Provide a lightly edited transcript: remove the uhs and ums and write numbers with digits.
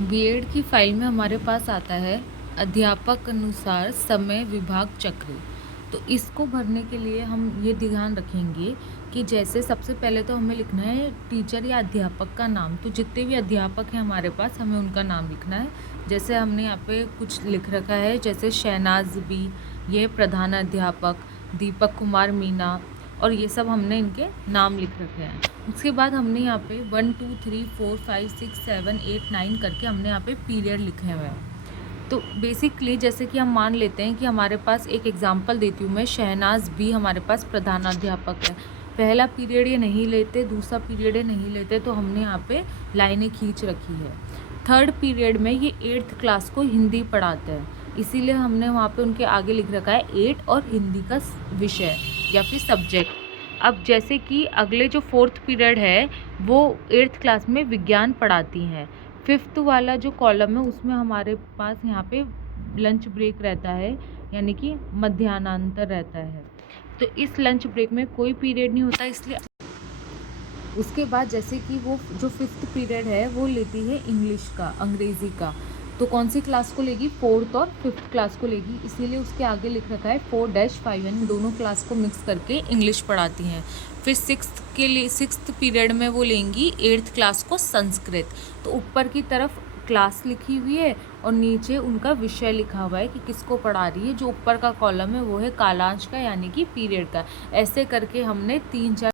BEd की file में हमारे पास आता है अध्यापक अनुसार समय विभाग चक्र। तो इसको भरने के लिए हम ये ध्यान रखेंगे कि जैसे सबसे पहले तो हमें लिखना है टीचर या अध्यापक का नाम। तो जितने भी अध्यापक हैं हमारे पास, हमें उनका नाम लिखना है। जैसे हमने यहाँ पे कुछ लिख रखा है, जैसे शहनाज बी, ये प्रधान अध्यापक, दीपक कुमार मीना, और ये सब हमने इनके नाम लिख रखे हैं। उसके बाद हमने यहाँ पे 1 2 3 4 5 6 7 8 9 करके हमने यहाँ पे पीरियड लिखे हुए हैं। तो बेसिकली जैसे कि हम मान लेते हैं कि हमारे पास, एक एग्जांपल देती हूँ मैं, शहनाज बी हमारे पास प्रधानाध्यापक है। पहला पीरियड ये नहीं लेते, दूसरा पीरियड ये नहीं लेते, तो हमने यहाँ पे लाइनें खींच रखी है। थर्ड पीरियड में ये 8th क्लास को हिंदी पढ़ाते हैं, इसीलिए हमने वहाँ पे उनके आगे लिख रखा है 8 और हिंदी का विषय या फिर सब्जेक्ट। अब जैसे कि अगले जो 4th पीरियड है वो 8th क्लास में विज्ञान पढ़ाती हैं। 5th वाला जो कॉलम है उसमें हमारे पास यहाँ पे लंच ब्रेक रहता है, यानी कि मध्याह्नांतर रहता है। तो इस लंच ब्रेक में कोई पीरियड नहीं होता, इसलिए उसके बाद जैसे कि वो जो 5th पीरियड है वो लेती है इंग्लिश का, अंग्रेज़ी का। तो कौन सी क्लास को लेगी? 4th और 5th क्लास को लेगी, इसीलिए उसके आगे लिख रखा है 4-5, यानी दोनों क्लास को मिक्स करके इंग्लिश पढ़ाती हैं। फिर 6th पीरियड में वो लेंगी 8th क्लास को संस्कृत। तो ऊपर की तरफ क्लास लिखी हुई है और नीचे उनका विषय लिखा हुआ है कि किसको पढ़ा रही है। जो ऊपर का कॉलम है वो है कालांश का, यानी कि पीरियड का। ऐसे करके हमने 3-4